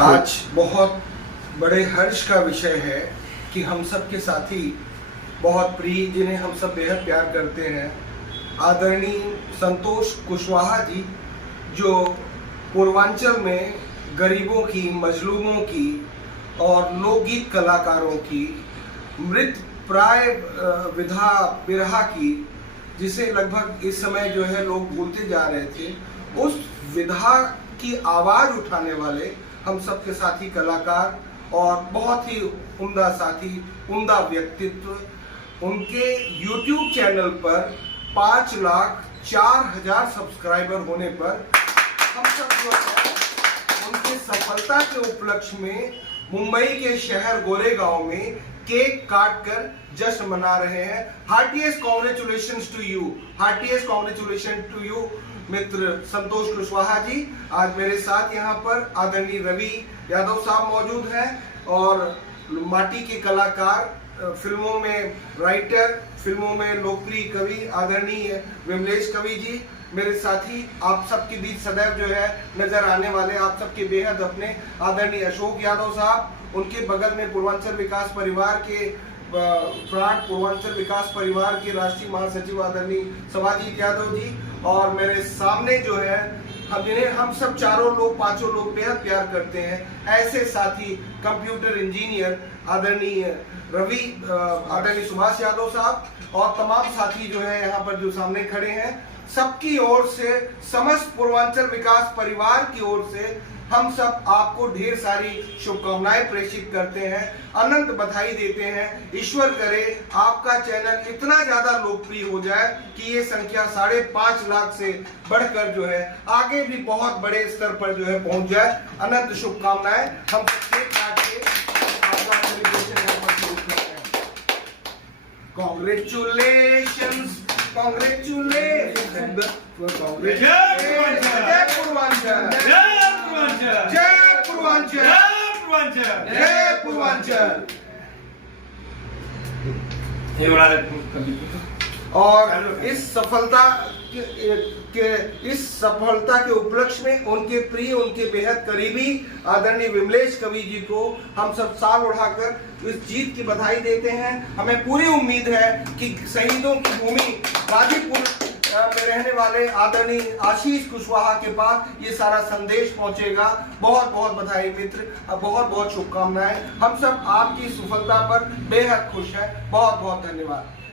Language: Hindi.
आज बहुत बड़े हर्ष का विषय है कि हम सब के साथी बहुत प्रिय, जिन्हें हम सब बेहद प्यार करते हैं, आदरणीय संतोष कुशवाहा जी, जो पूर्वांचल में गरीबों की, मजलूमों की और लोकगीत कलाकारों की मृत प्राय विधा बिरहा की, जिसे लगभग इस समय जो है लोग भूलते जा रहे थे, उस विधा की आवाज उठाने वाले हम सबके साथी कलाकार और बहुत ही उम्दा साथी, उम्दा व्यक्तित्व। उनके YouTube चैनल पर 5,04,000 सब्सक्राइबर होने पर हम सब जो है उनकी सफलता के उपलक्ष्य में मुंबई के शहर गोरेगांव में केक काट कर जश्न मना रहे हैं। Heartiest congratulations to you, heartiest congratulation to you मित्र संतोष कुशवाहा जी। आज मेरे साथ यहाँ पर आदरणीय रवि यादव साहब मौजूद हैं और माटी के कलाकार, फिल्मों में राइटर, फिल्मों में लोकप्रिय कवि आदरणीय विमलेश कवि जी मेरे साथी। आप सबके बीच सदैव जो है नजर आने वाले आप सबके बेहद अपने आदरणीय अशोक यादव साहब, उनके बगल में पूर्वांचल विकास परिवार के पूर्वांचल विकास परिवार के राष्ट्रीय महासचिव आदरणीय सभाजीत यादव जी, और मेरे सामने जो है जिन्हें हम सब चारों लोग, पांचों लोग बेहद प्यार करते हैं, ऐसे साथी कंप्यूटर इंजीनियर आदरणीय रवि, आदरणीय सुभाष यादव साहब और तमाम साथी जो है यहाँ पर जो सामने खड़े हैं, सबकी ओर से, समस्त पूर्वांचल विकास परिवार की ओर से हम सब आपको ढेर सारी शुभकामनाएं प्रेषित करते हैं, अनंत बधाई देते हैं। ईश्वर करे आपका चैनल इतना ज्यादा लोकप्रिय हो जाए कि ये संख्या 5.5 लाख से बढ़कर जो है आगे भी बहुत बड़े स्तर पर जो है पहुंच जाए। अनंत शुभकामनाएं। हम केक काट के आपका सेलिब्रेशन यहाँ पर शुरू करते हैं। कांग्रेचुलेशंस, कांग्रेचुलेशंस, जय पूर्वांचल, जय पूर्वांचल, जय पूर्वांचल। और इस सफलता के उपलक्ष्य में उनके प्रिय, उनके बेहद करीबी आदरणीय विमलेश कवि जी को हम सब साल उठाकर इस जीत की बधाई देते हैं। हमें पूरी उम्मीद है कि शहीदों की भूमि गाजीपुर में रहने वाले आदरणीय आशीष कुशवाहा के पास ये सारा संदेश पहुंचेगा। बहुत बहुत बधाई मित्र, बहुत बहुत शुभकामनाएं। हम सब आपकी सफलता पर बेहद खुश हैं। बहुत बहुत धन्यवाद।